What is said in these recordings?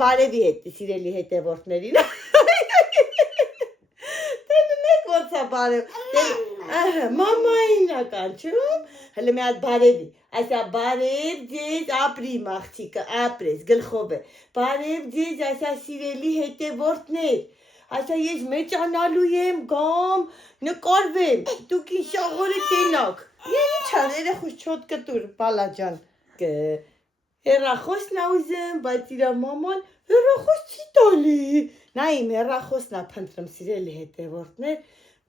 բարևի հետ սիրելի հետևորդներին։ Տենեք ոնց է բարև։ Մամային ա կանչում, հələ մի հատ բարևի։ Այսա բարև ձեզ ապրի մաղթիկը, ապրես գլխով է։ Բարև ձեզ այսա սիրելի հետևորդներ։ Այսա ես մեծանալու եմ, գամ, նկարվեմ։ Դուք ինձ շաղորը տենաք։ Ինչ ան, երեխուս չոտ կտուր, բալաջան։ Հեռախոսն ա ուզում, բայց իրա մաման հեռախոս չի տալի։ Նա իմ հեռախոսն ա փնտրում սիրելի հետևորդներ,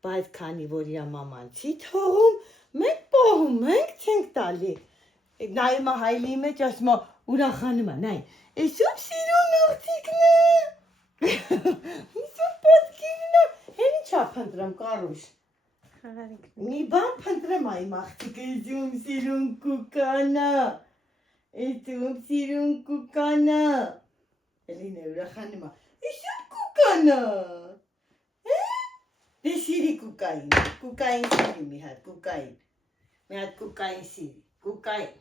բայց քանի որ իրա մաման չի թողում, մենք պահում ենք, չենք տալի։ Նա իմա հայլի մեջ ասում ա ուրախանում ա, նայ, էսում սիրուն աղջիկն ա։ Իսում պատկիրն ա, հեն ինչ ա փնտրում կարուշ։ Մի բան փնտրում ա իմ աղջիկը, էսում սիրուն կուկան ա։ Էսում սիրուն կուկան ա։ Էլին է ուրախանում ա, էսում կուկան ա։ Դե սիրի կուկային սիրի մի հատ, կուկային։ Մի հատ կուկային սիրի, կուկային։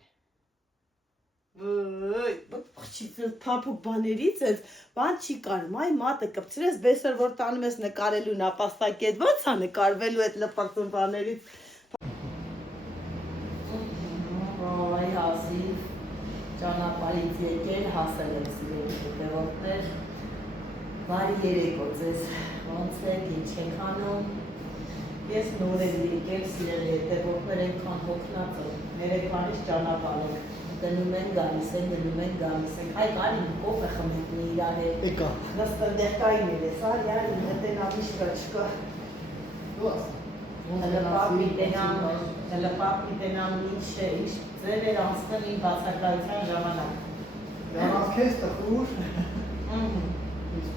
Փափուկ բաներից ես, բան չի կարում, այ մատը կպցրես, բեսր որ տանում ես նկարելու նապաստակետ, ոնց ա նկարվելու այդ լպրծուն բաներից։ Այ հազիվ, ճանապարհից եկել, հասել եմ սիրելի հետևորդներ, բարի երեկո ձեզ, ոնց եք, ինչ եք անում, ես նոր եմ եկել սիրելի հետևորդներ, այնքան հոգնած եմ, երեկվանից ճանապարհ ենք, գնում են գալիս են, հայ կարին կոֆե խմեցնի իրար հետ, եկա, նստնդեղ կային էր ես, արյարին հետենամիշ կաչկա, հələ պապի տենամ ինչ ձև էր անցնում իմ բացակայության ժամանակ։ Դրանց քեզ տխուր։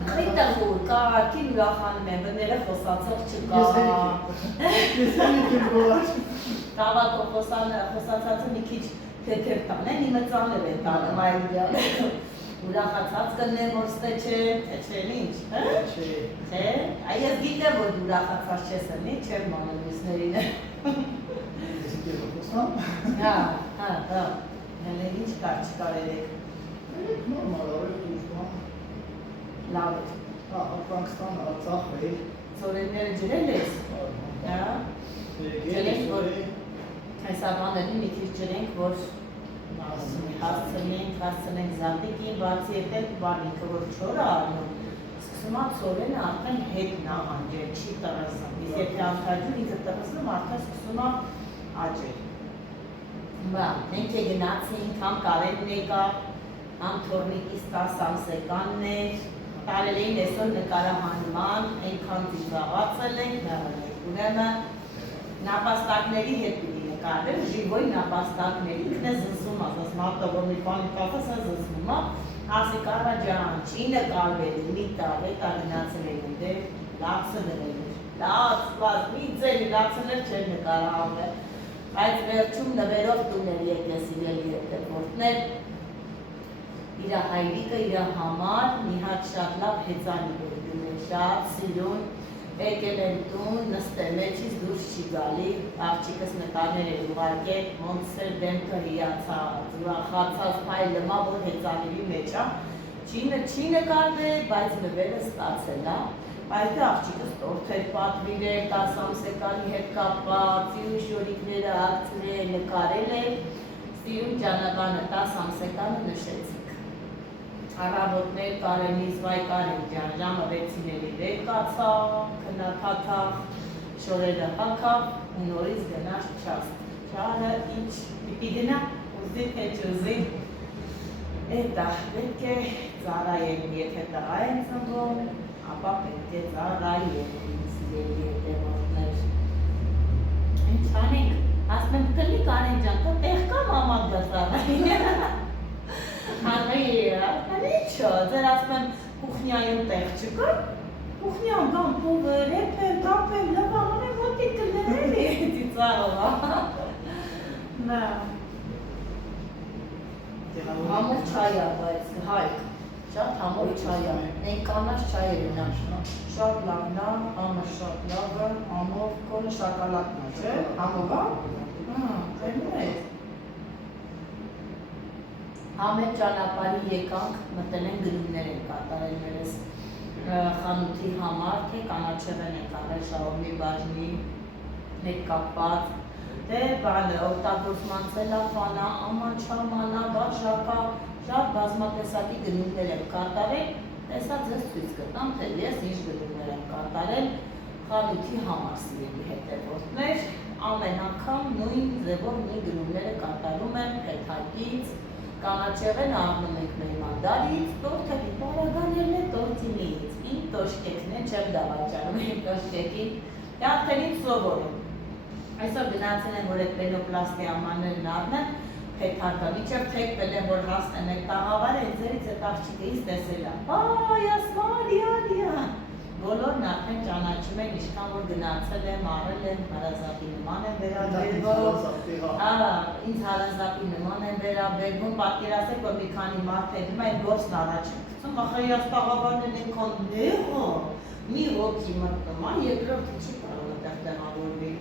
Խի տխուր, կարգին ուրախանում եմ, բները խոսացող չկա։ Ես եմ գոհար։ Տավակով խոսացածը մի քիչ թեթև տանեն, իմը ծանր է տանում այլյալ։ Ուրախացած կնեմ, որ ստե չէ, ինչ, չէ, այս գիտեմ, որ դու ուրախացած չես ընի, չեմ մանեմ ուսներին է։ Ես իմ կերով խոսամ։ Հա, հələ ինչ կար չկարել եք։ Նորմալ արել դուժման։ Լավ է։ Աղբանքստան, Արցախ է։ Ծորենները ջրել ես։ Ջրենք, որ հեսաբաներին մի քիչ ջրենք, որ հասցնենք զատիկին, բացի էտել բանիքը, որ չոր արնում, սկսում ա ծորենը արդեն հետ նահանջել, չի տրսում, իսկ եթե անդաջում ինքը տրսում, արդեն սկսում ա աջել։ Մենք է գնացինք, համ կարենն եկա, համ թորնիկիս 10 ամսեկանն էր, տարել էին այսօր նկարահանման, այնքան ծիծաղացել ենք, ուրեմն նապաստակների հետ պիտի նկարվեմ, ժիվոյ նապաստակների, ինքն է զսում, ասաս մարդը, որ մի բանի կատաս է զսում, ասի կարվա ջան, չի նկարվել, մի տավ, էտա գնացել էին, դե լացնել էր, լացված, մի ձերի լացնել չեր նկարահանվել, բայց վերջում նվերով տուներ եկել սիրելի հետևորդներ, իրա հայրիկը իրա համար մի հատ շատ լավ հեծանի էր դուներ, շատ սիրուն, եկել են տուն, նստել մեջից դուրս չի գալի, աղջիկս նկարներ էր ուղարկել, ոնց էր դեմքը հիացած, ուրախացած, փայլմա, որ հեծանիրի մեջ ա, չի նկարվել, բայց նվերը ստացել ա, բայց աղջիկս տորթ էր պատվիրել, 10 ամսեկանի հետ կապված, սիրուն շորիկները ակցրել, նկարել էր, սիրուն ճանապարհը 10 ամսեկանը նշեցինք։ Առավոտներ կարենից վայ կարեն ջան, ժամը 6-ին էլի վեր կացա, քնաթաթախ, շորերը հակավ, ու նորից գնաց չաստ։ Չարը ինչ պիտի գնա, ուզի թե չուզի։ Էտա, պետք է ծառայեն, եթե տղա են ծնվում, ապա պետք է ծառայեն, սիրելի հետևորդներ։ Ինչ անենք, ասում եմ կլի կարեն ջան, կա տեղ կա մամակ դա ծառայի։ Ինչո, ձեր ասում եմ կուխնյայում տեղ չկա, կուխնյան գամ փողը, ռեպեմ, կապեմ, լավան, անեմ ոտիկ կլներել է, ծիծաղով, նա։ Համով չայա, բայց հայք, շատ համով չայա, են կանաչ չայեր նա, շատ լավն ա, համը շատ լավը, համով կոնը շակալակն ա, չէ, համով ա, տերնում ես։ Համեն ճանապարհի եկանք, մտել են գնումներ են կատարել մերս խանութի համար, թե կանաչեղեն են կարել Շաումի բաժնի հետ կապված, թե բանը օգտագործման ցելոֆանա, ամանչամանա, բաժակա, շատ բազմատեսակի գնումներ են կատարել, տեսա ձեզ ցույց կտամ, թե ես ինչ գնումներ եմ կատարել խանութի համար սիրելի հետևորդներ, ամեն անգամ նույն ձևով նույն գնումները կատարում եմ փեթակից, կանաչեղեն առնում ենք մեր մանդարից, տորթը պարագաներն է տորտինից, իմ տոշկեքն է, չեմ դավաճանում իմ տոշկեկին, արդեն ինձ սովոր եմ։ Այսօր գնացել եմ, որ այդ պենոպլաստի ամաններն առնեմ, փեթակը, միջև թեքվել եմ, որ հասնեմ այդ տաղավարը, այդ ձերից այդ աղջիկը ինձ տեսել եմ, այ ասմարիա, բոլորն արդեն ճանաչում են, ինչքան որ գնացել եմ, առել եմ, հարազատի նման եմ վերաբերվում, ինձ հարազատի նման եմ վերաբերվում, պատկերացեք, որ մի քանի մարդ է դնում, այդ գործն առաջ եմ գցում, ախր ես տաղավարն ենքան նեղո, մի հոգի մտնում, երկրորդը չի կարող այդտեղ տեղավորվել,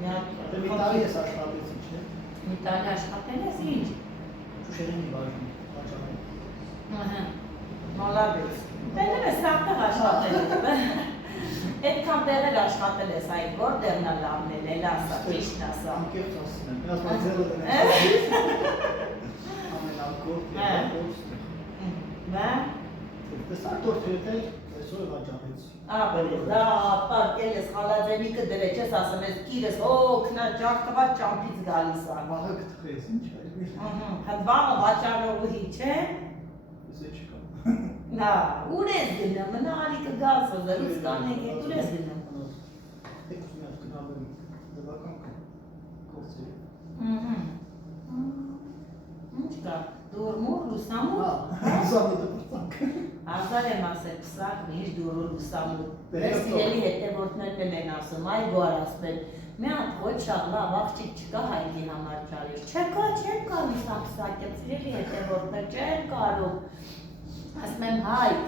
մի տարի ես աշխատեցի, չէ՞։ Մի տարի աշխատել ես ինչ։ Շուշերենի բաժնում, Ահա, մալաբես։ Տենել ես սաղտեղ աշխատել ես, այդքան տեղեր աշխատել ես, այդ որտեղն է լավն էլ, էլ ասա, ճիշտ ասա։ Անկեղծ ասում եմ, մենաս բանձելը դնեմ։ Ամենալքով, Բա։ տեսակ տորթերել, այսօր վաճառեց։ Աբելի, դա ապարկել ես, խալաձենիկը դրեց, ես ասում ես, կիրս, հոգնա ճարտված ճամպից գալիս ան։ Մահը կտխես, ինչ այլ։ Հդվաղը վաճառողի, չէ։ Ես է չկա։ Նա, ուր ես գնում, մնա ալիկը գազ, ոզերուց կանեք, ուր ես գնում։ Եկ ուզում ես գնալում դվական կործերի։ Ինչ կա, դուրմուր, լուսամուր։ Լուսամուր դպրծանք։ Հազար եմ ասել, պսակ, միշ դուրու լուսամուր։ Մեր սիրելի հետևորդներն են ասում, այ գոարասպել, մի հատ ոչ լավ աղջիկ չկա Հայկի համար ճարիր։ Չկա, չեն կարող սապսակել, սիրելի հետևորդներ, չեն կարող։ Ասում եմ Հայկ,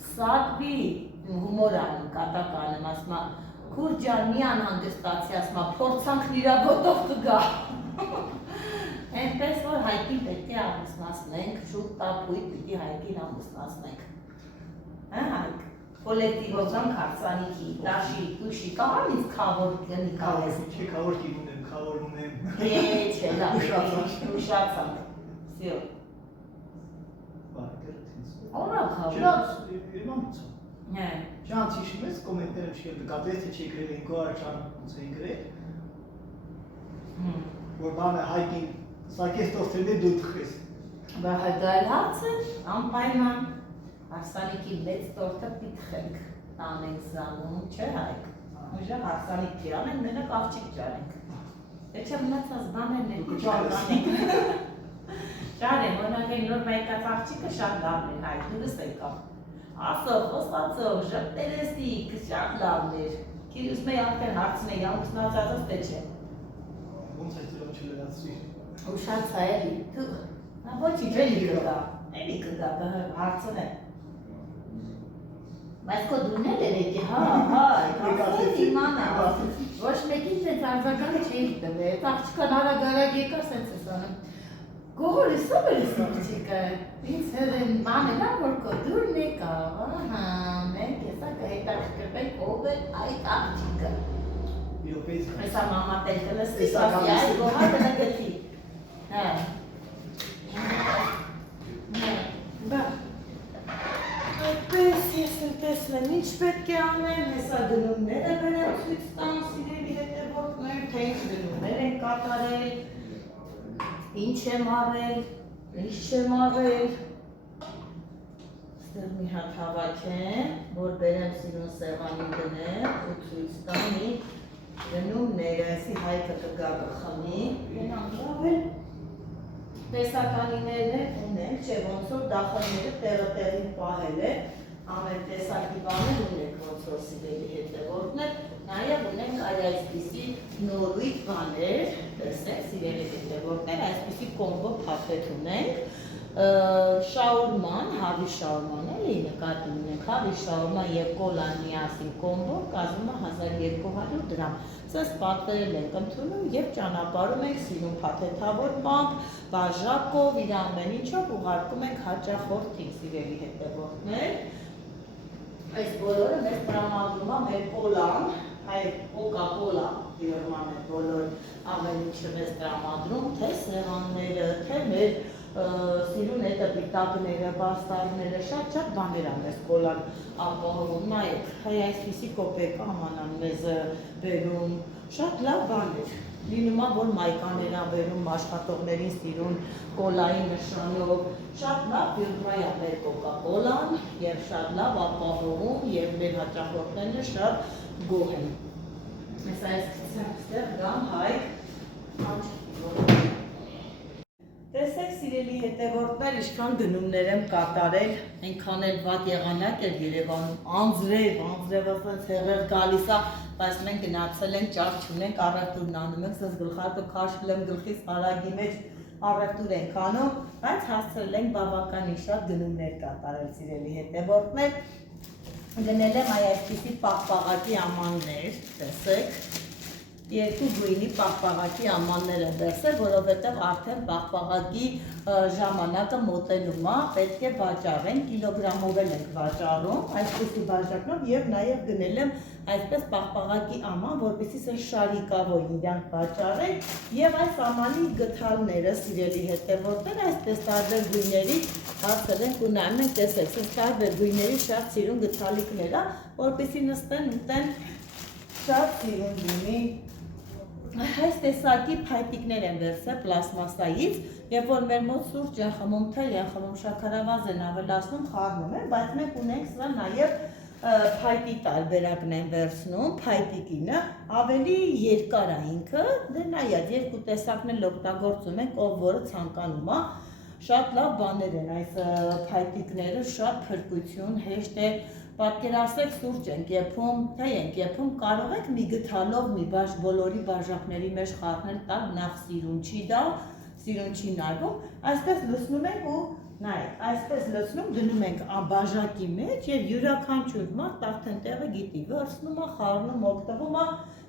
պսակվի, հումոր անում, կատակ անեմ, ասում եմ, քուր ջան, մի անհանգստացի, ասում եմ, փորձանքն իրա գոտով կգա։ Այնպես որ Հայկին պետք է ամուսնացնենք, շուտ տապույտ պիտի Հայկին ամուսնացնենք։ Հայկ, կոլեկտիվոզան հարսանիքի, տաշի, տուշի, կաղան ինձ կավոր գնի կավես։ Չի կավոր կին ունեմ, կավոր ունեմ։ Չէ, լավ, ուշացանք, սիո։ Որա կավոր։ Չնած, իմանուց։ Հե։ Չնած հիշում ես կոմենտները չկել դկատես, թե չի գրել են գոար չան ոնց էին գրել։ Որ բանը Հայկին սակես տորթերն է դու տխես։ Բա դա էլ հարց է, անպայման։ Հարսանիքի մեծ տորթը պիտխենք, տանենք զանում, չէ Հայկ։ Ուժեղ հարսանիք չի անենք, մենակ աղջիկ ճարենք։ Դե չէ մնացած բաներն են ճանենք։ Ճարեմ, օրինակ այն նոր մայկած աղջիկը շատ լավն էր Հայկ, դուրս եկավ։ Ասով, խոսացով, ժպտերեսիկ, շատ լավն էր։ Քիրուս մեի արդեն հարցնեի, ամուսնացածս թե չէ։ Ոնց է դրոն չլրացրի։ Ուշացա էլի, նա ոչինչ էլի կգա, հարցն է։ Բայց քո դուրն էլ էր եկի, հա, ասել իմանա, ոչ մեկին սենց արձագան չէիր տվել, աղջիկան արագ եկա սենց ես անում։ Գողորիս ով էր ես աղջիկը, ինձ հերեն մանելա, որ քո դուրն եկավ, ահա, մենք եսա կհետաքրքրվենք ով է այդ աղջիկը։ Եսա մամատել կլսի, ասի այդ գողա դնագետի։ Հա։ Բա։ Այդպես ես էլ տեսնեմ, ինչ պետք է անեմ, հեսա գնումները բերեմ ցույց տամ սիրելի հետևորդներ, թե ինչ գնումներ են կատարել, ինչ եմ արել, ինչ չեմ արել։ Ստեղ մի հատ հավաքեմ, որ բերեմ սիրուն սեղանին դնեմ ու ցույց տամ գնումները, այսի Հայկը կգա կխմի, ենան գրավել տեսականիներն են ունենք, չէ ոնց որ դախանները տեղին պահել է, ամեն տեսակի բաներ ունենք ոնց որ սիրելի հետևորդներ, նաև ունենք այսպիսի նորույթ բաներ, տեսեք սիրելի հետևորդներ, այսպիսի կոմբո փաթեթ ունենք, շաուրման, հավի շաուրման էլի նկատի ունենք, հավի շաուրման և կոլան միասին կոմբո կազմում է 1200 դրամ։ Սենց պատվերել ենք ընդունում և ճանապարհում ենք սիրուն փաթեթավորմամբ, բաժակով, իր ամեն ինչով ուղարկում ենք հաճախորդին, սիրելի հետևորդներ։ Այս բոլորը մեզ տրամադրում է մեր կոլան, այդ կոկա-կոլա ֆիրման է բոլոր ամեն ինչը մեզ տրամադրում, թե սեղանները, թե մեր սիրուն հետը պիտակները, բաստարները, շատ բաներ ան մեզ կոլան ապահովում, նայեք, հայ այսպիսի կոպեկ ամանան մեզ բերում, շատ լավ բաներ, լինում է, որ մայկաներ ան բերում աշխատողներին սիրուն կոլայի նշանով, շատ լավ ֆիրմա է մեր կոկա-կոլան և շատ լավ ապահովում և մեր հաճախորդները շատ գոհ են։ Ես այստեղ գամ Հայկ, տեսեք սիրելի հետևորդներ, ինչքան գնումներ եմ կատարել, այնքան էլ վատ եղանակ էր Երևանում, անձրև ասենց հեղեղ գալիս է, բայց մենք գնացել ենք, ճար չունենք, առևտուրն անում ենք, սենց գլխարկը քաշել եմ գլխիս հարագի մեջ առևտուր ենք անում, բայց հասցրել ենք բավականին շատ գնումներ կատարել սիրելի հետևորդներ, գնել եմ այսպիսի պաղպաղակի ամաններ, տեսեք, երկու գույնի պաղպաղակի ամաններ են վերցել, որովհետև արդեն պաղպաղակի ժամանակը մոտենում է, պետք է վաճառենք, կիլոգրամով ենք վաճառում, այսպիսի բաժակնով և նաև գնել եմ այսպես պաղպաղակի աման, որպեսզի սա շարիկավոր իրանք վաճառենք և այս ամանի գթալները, սիրելի հետևորդներ, այսպես տարբեր գույների հասել ենք ու նայում ենք, տեսեք, սենց տարբեր գույների շատ սիրուն գթալիքներ է, որպեսզի նստեն ուտեն շատ սիրուն լինի։ Այս տեսակի փայտիկներ են վերցել պլաստմասայից, երբ որ մեր մոտ սուրճ են խմում, թեյ են խմում, շաքարավազ են ավելացնում, խառնում են, բայց մենք ունենք սրա նաև փայտի տարբերակն են վերցնում, փայտիկինը ավելի երկար է ինքը, դե նայած երկու տեսակն էլ օգտագործում ենք, ով որը ցանկանում է, շատ լավ բաներ են այս փայտիկները, շատ փրկություն, հեշտ է, պատկերացրեք սուրճ ենք եփում, թեյ ենք եփում, կարող եք մի գթալով մի բոլորի բաժակների մեջ խառնել տալ, նախ սիրուն չի դա, սիրուն չի նայվում, այսպես լցնում ենք ու նայեք, այսպես լցնում դնում ենք բաժակի մեջ և յուրաքանչյուր մարդ արդեն տեղը գիտի, վերցնում է, խառնում, օգտվում է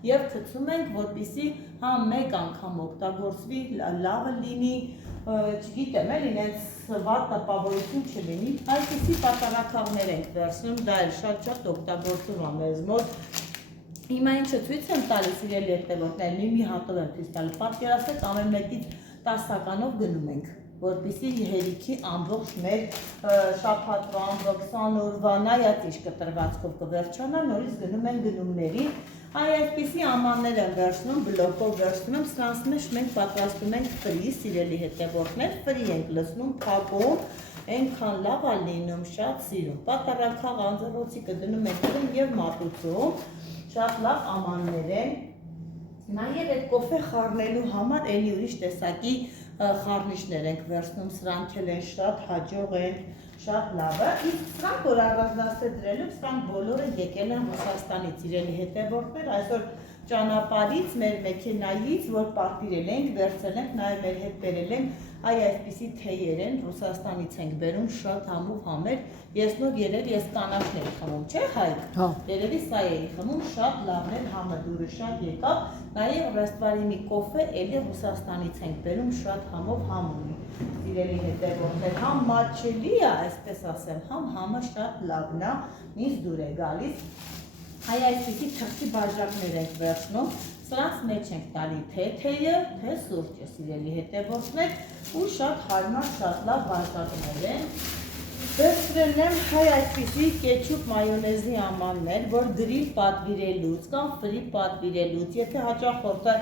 և գցում ենք, որպեսզի համ մեկ անգամ օգտագործվի, լավը լինի, չգիտեմ էլ ինենց վատ տպավորություն չլինի, այսպիսի պատարակաղներ ենք վերցնում, դա էլ շատ օգտագործում է մեզ մոտ։ Հիմա ինչը ցույց եմ տալիս իրել հետևորդներ, մի հատով եմ ցույց տալիս, պատկերացրեք ամեն մեկից 10-ականով գնում ենք, որպեսզի հերիքի ամբողջ մեր շաբաթվա, ամբողջ 20 օրվա նայած ինչ կտրվածքով կվերջանա, նորից գնում են գնումների, այսպիսի ամաններ եմ վերցնում, բլոկով վերցնում եմ, սրանց մեջ մենք պատրաստում ենք ֆրի, սիրելի հետևորդներ, ֆրի ենք լցնում, փակում, այնքան լավ է լինում, շատ սիրում, պատառաքաղ անձեռոցիկը դնում ենք ֆրին և մատուցում, շատ լավ ամաններ են, նաև այդ կոֆե խառնելու համար էլի ուրիշ տեսակի խառնիչներ ենք վերցնում, սրանք էլ են շատ հաջող են, շատ լավը, իսկ սրանք, որ առանձնացել դրելու, սրանք բոլորը եկել են Ռուսաստանից, իրելի հետևորդներ, այսօր ճանապարհից, մեր մեքենայից, որ պատվիրել ենք, վերցել ենք, նաև մեր հետ բերել ենք, այսպիսի թեյեր են, Ռուսաստանից ենք բերում, շատ համով համեր, ես նոր երևի ես կանաչն էի խմում, չէ Հայկ, երևի սա էի խմում, շատ լավն էր, համը դուրը շատ եկավ, նաև ռեստվարի կոֆե էլի Ռուսաստանից ենք բերում, շատ համով համ ունի, սիրելի հետևորդներ, համ մատչելի է, այսպես ասեմ, համ համը շատ լավն է, ինձ դուր է գալիս, այսպիսի թղթի բաժակներ ենք վերցնում, սրանց մեջ ենք տալի թե թեյը, թե սուրճը, սիրելի հետևորդներ, ու շատ հարմար, շատ լավ բաժակներ են։ Վերցրել եմ այսպիսի կետչուպ մայոնեզի ամաններ, որ գրիլ պատվիրելուց կամ ֆրի պատվիրելուց, եթե հաճախորդը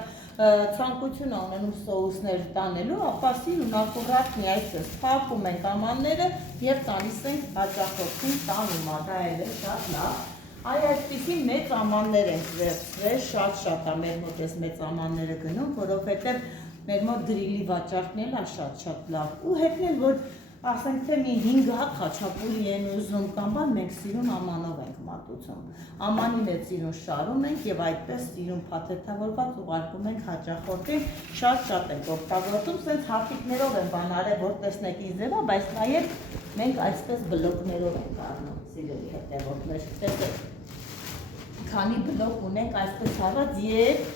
ցանկություն ունենում սոուսներ տանելու, ապա սիրուն ակուրատնի այսպես փակում ենք ամանները և տալիս ենք հաճախորդին տանում, դա էլ է շատ լավ։ Այսպիսի մեծ ամաններ ենք վերցրել, շատ է մեր մոտ ես մեծ ամանները գնում, որովհետև մեր մոտ գրիլի վաճառքն էլ է շատ լավ ու հետնել, որ ասենք թե մի 5 հատ խաչապուրի են ուզում կամ բան մենք սիրուն ամանով ենք մատուցում։ Ամանին է սիրուն շարում ենք եւ այդպես սիրուն փաթեթավորված ուղարկում ենք հաճախորդին, շատ ենք օգտագործում, սենց հապիկներով են բան արել, որ տեսնեք ի ձևա, բայց նաեւ մենք այսպես բլոկներով ենք առնում, սիրելի հետևորդներ, տեսեք։ Քանի բլոկ ունենք այսպես առած եւ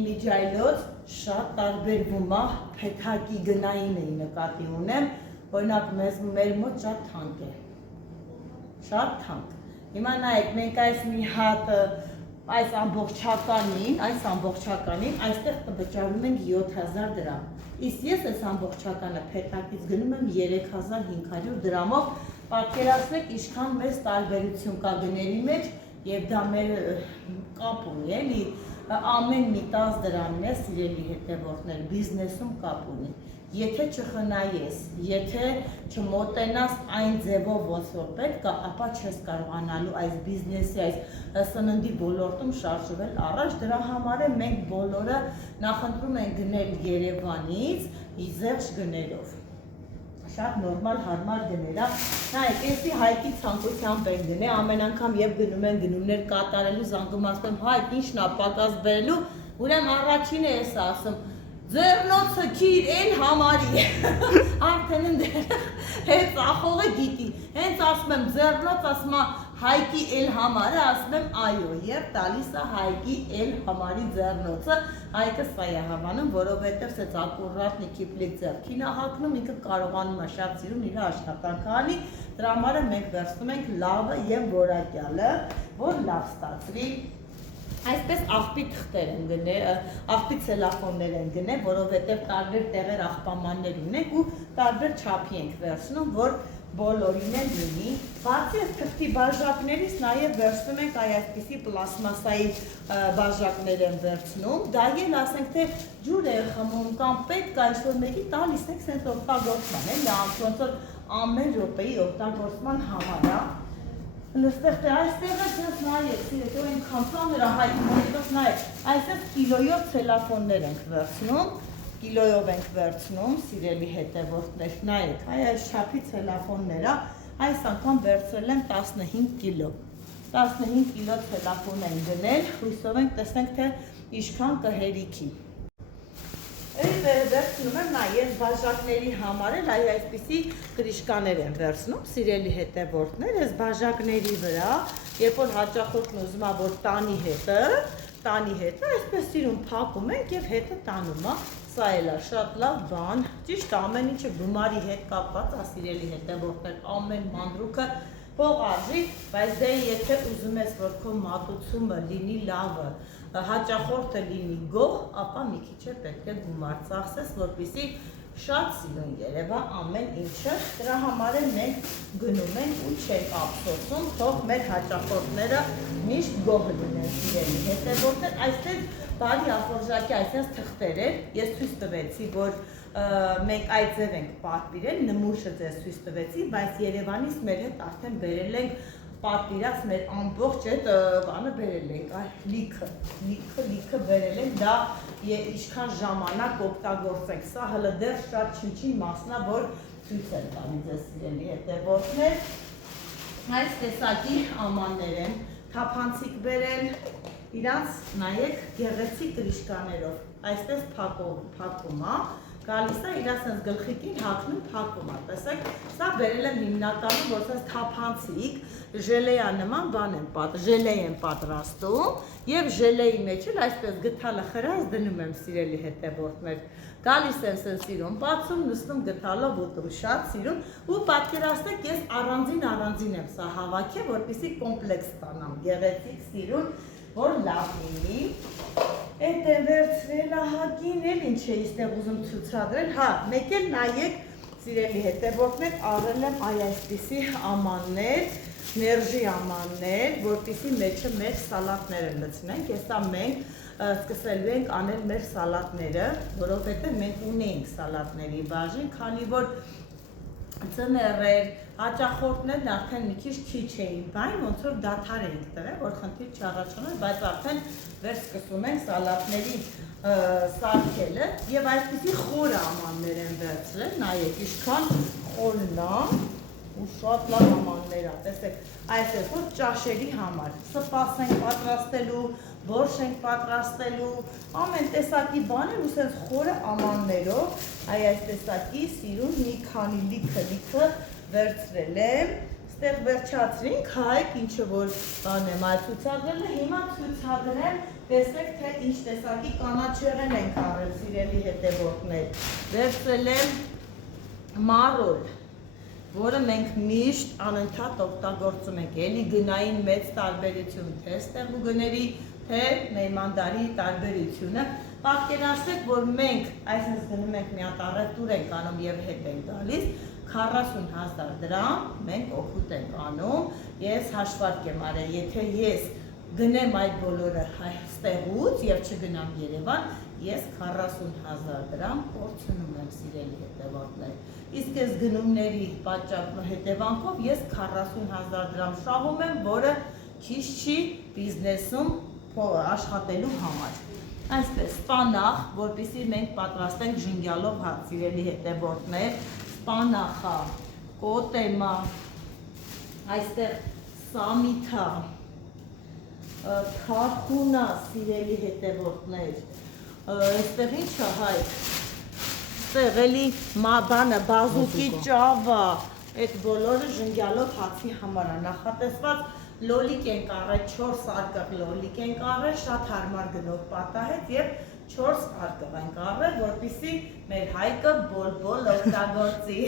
իմիջայլոց շատ տարբերվում է, փեթակի գնային էի նկատի ունեմ, օրինակ մեր մոտ շատ թանկ է, շատ թանկ։ Հիմա նայեք, մենք այս մի հատ, այս ամբողջականին, այստեղ վճարում ենք 7000 դրամ։ Իսկ ես այս ամբողջականը փեթակից գնում եմ 3500 դրամով, պատկերացրեք ինչքան մեծ տարբերություն կա գների մեջ եւ դա մեր կապ ունի, էլի, ամեն մի 10 դրամն է, սիրելի հետևորդներ, բիզնեսում կապ ունի։ Եթե չխնայես, եթե չմոտենաս այն ձևով, ոնց որ պետք է, ապա չես կարողանալու այս բիզնեսի, այս սննդի ոլորտում շարժվել առաջ, դրա համար է մենք բոլորը նախընտրում ենք գնել Երևանից իզերջ գներով։ Շատ նորմալ հարմար գներ է։ Նայեք, էսի Հայկի ցանկությամբ են գնել, ամեն անգամ եւ գնում են գնումներ կատարելու, զանգում ասում Հայկ, ինչն է պակաս բերելու, ուրեմն առաջինը էս ասում ձեռնոցը քիր էլ համարի։ Արդեն ընդեր հետ ախողը գիտի։ Հենց ասում եմ ձեռնոց, ասում է Հայկի էլ համարը, ասում եմ այո, եւ տալիս է Հայկի էլ համարի ձեռնոցը։ Հայկը սա է հավանում, որովհետեւ սենց ակուրատնի քիփլիկ ձեռքին է հագնում, ինքը կարողանում է շատ սիրուն իր աշխատանքը անի, դրա համար մենք վերցնում ենք լավը եւ որակյալը, որ լավ ստացվի։ Այսպես աղբի թղթեր են գնել, աղբի ցելոֆաններ են գնել, որովհետև տարբեր տեղեր աղբամաններ ունենք ու տարբեր չափի ենք վերցնում, որ բոլորին են լինի։ Բացի այս թղթի բաժակներից նաև վերցնում ենք այսպիսի պլաստմասայի բաժակներ են վերցնում, դա էլ ասենք թե ջուր է խմում կամ պետք է ինչ-որ մեկի տալիս ենք սենց օգտագործման, էլի ոնց որ ամեն րոպեի օգտագործման համար է։ Այստեղ ես նայեք, սիրեք, որ այնքան ծանր է Հայկի մոտիկով նայեք, այսպես կիլոյով ցելոֆաններ ենք վերցնում, կիլոյով ենք վերցնում, սիրելի հետևորդներ, նայեք, այս չափի ցելոֆանները, այս անգամ վերցրել եմ 15 կիլո, 15 կիլո ցելոֆան են գնել, հույսով ենք տեսնենք, թե ինչքան կհերիքի։ Վերցնում եմ նաև բաժակների համար էլ այսպիսի կրիշկաներ են վերցնում, սիրելի հետևորդներ, այս բաժակների վրա, երբ որ հաճախորդն ուզում է, որ տանի հետը, այսպես սիրուն փակում ենք եւ հետը տանում է, սա էլ է շատ լավ բան, ճիշտ ամեն ինչը գումարի հետ կապված է, սիրելի հետևորդներ, ամեն մանրուքը փող արժի, բայց դե եթե ուզում ես, որ քո մատուցումը լինի լավը, հաճախորդը լինի գող, ապա մի քիչ է պետք է գումար ծախսես, որպեսզի շատ սիրուն երևա ամեն ինչը, դրա համար էլ մենք գնում ենք ու չենք ափսոսում, թող մեր հաճախորդները միշտ գող լինեն, սիրելի հետևորդներ, այստեղ բարի ախորժակի այսպես թղթեր էր, ես ցույց տվեցի, որ մենք այդ ձև ենք պատվիրել, նմուշը ձեզ ցույց տվեցի, բայց Երևանից մեր հետ արդեն բերել ենք պատվիրած մեր ամբողջ այդ բանը բերել ենք, լիքը բերել ենք, դա ինչքան ժամանակ օգտագործենք, սա հələ դեռ շատ չնչին մասն է, որ ցույց եմ տալիս ձեզ սիրելի հետևորդներ, այս տեսակի ամաններ են, թափանցիկ բերել, իրանց նայեք գեղեցիկ կրիշկաներով, այսպես փակում է, գալիս է իր ասենց գլխիկին հագնում փակում է, տեսեք, սա բերել եմ հիմնականում, որ ասենց թափանցիկ, ժելեյա նման բան ժելեյ են պատրաստում եւ ժելեյի մեջ էլ այսպես գթալը խրած դնում եմ սիրելի հետևորդներ, գալիս եմ սենց սիրուն, բացում, նստում գթալով ուտում, շատ սիրուն ու պատկերացնեք ես առանձին եմ սա հավաքել, որպեսզի կոմպլեքս ստանամ, գեղեցիկ սիրուն, որ լավ լինի։ Այդ եմ վերցրել ահագին էլ ինչ է իստեղ ուզում ցուցադրել, հա, մեկ էլ նայեք սիրելի հետևորդներ, առել եմ այսպիսի ամաններ, ներժի ամաններ, որպեսզի մեջը մեր սալատները լցնենք, հեսա մենք սկսելու ենք անել մեր սալատները, որովհետև մենք ունենք սալատների բաժին, քանի որ ծներեր, հաճախորդներն արդեն մի քիչ էին բայն, ոնց որ դադար էինք տվել, որ խնդիր չառաջանար, բայց արդեն վեր սկսում ենք սալատների սարքելը եւ այսպիսի խորը ամաններ են վերցրել, նայեք, ինչքան խորնա ու շատ լավ ամաններ ա, տեսեք, այսօր ճաշերի համար, սպաս ենք պատրաստելու, բորշ ենք պատրաստելու, ամեն տեսակի բաներ ու սենց խորը ամաններով, այս տեսակի սիրուն մի քանի լիքը վերցրել եմ, ստեղ վերջացրինք, հայք ինչը որ բան եմ այլ ցուցադրել է, հիմա ցուցադրեմ, տեսնեք թե ինչ տեսակի կանաչեղեն ենք արել, սիրելի հետևորդներ, վերցրել եմ մարոլ, որը մենք միշտ անընդհատ օգտագործում ենք, էլի գնային մեծ տարբերություն, թե ստեղու գների, թե մեյմանդարի տարբերությունը, պատկերացրեք, որ մենք այսպես գնում ենք մի հատ առևտուր ենք անում եւ հետ ենք գալիս, 40,000 դրամ մենք օգուտ ենք անում, ես հաշվարկ եմ արել, եթե ես գնեմ այդ բոլորը ստեղուց եւ չգնամ Երևան, ես 40,000 դրամ կորցնում եմ սիրելի հետևորդներ, իսկ ես գնումների հետևանքով ես 40,000 դրամ շահում եմ, որը քիչ չի բիզնեսում աշխատելու համար, այսպես սպանախ, որպեսզի մենք պատրաստենք ժենգյալով հաց, սիրելի հետևորդներ, սպանախա, կոտեմա, այստեղ սամիթա, թարխունա, սիրելի հետևորդներ, այստեղ ինչա հայք, այստեղ էլի բանը, բազուկի ճավա, այդ բոլորը ժենգյալով հացի համար է նախատեսված, լոլիկ ենք առել, 4 արկղ լոլիկ ենք առել, շատ հարմար գնով պատահեց և 4 արկղ ենք առել, որպեսզի մեր հայկը բոլ օգտագործի։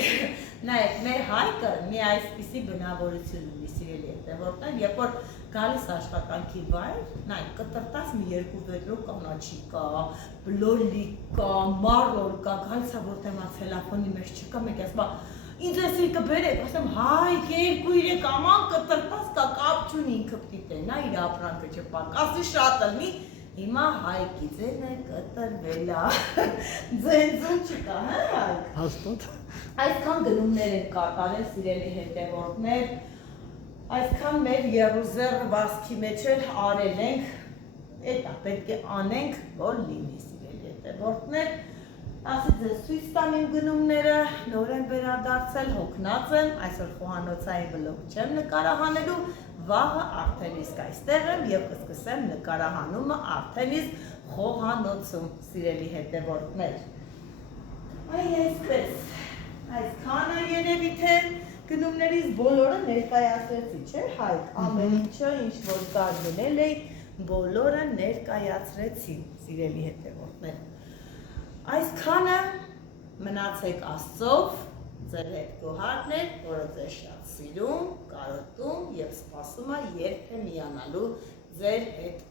Նայեք, մեր հայկը մի այսպիսի բնավորություն ունի, սիրելի հետևորդներ, երբ որ գալիս աշխատանքի վայր, նայեք, կտրտած մի 2 վետրո կանաչի կա, լոլիկ կա, մարոլ կա, գալիս է որ թեմա ցելոֆոնի մեջ չկա, մեկ ասում ինձ ես իր կբերեք, ասեմ հայք, 2-3 աման կտրտած կա, կապ չունի, ինքը պիտի տենա, իր ապրանքը չպակասի շատ ըլնի, հիմա հայքի ձենը կտրվել է, ձենձուն չկա, հա հայք։ Հաստատ։ Այսքան գնումներ են կատարել, սիրելի հետևորդներ, այսքան մեր եռուզեռ վազքի մեջ էլ արել ենք, էտա պետք է անենք, որ լինի, սիրելի հետևորդներ, ասի ձեզ ցույց տամ իմ գնումները, նոր եմ վերադարձել, հոգնած եմ, այսօր խոհանոցային վլոգ չեմ նկարահանելու, վաղը արդեն իսկ այստեղ եմ և կսկսեմ նկարահանումը արդեն իսկ խոհանոցում, սիրելի հետևորդներ։ Այսպես, այսքանը երևի թե գնումներից բոլորը ներկայացրեցի, չէ հայք, ամեն ինչը ինչ որ կար գնել էի, բոլորը ներկայացրեցի, սիրելի հետևորդներ։ Այսքանը մնացեք Աստծով, ձեր հետ գոհարներ, որը ձեզ շատ սիրում, կարոտում և սպասում է երբ է միանալու ձեր հետ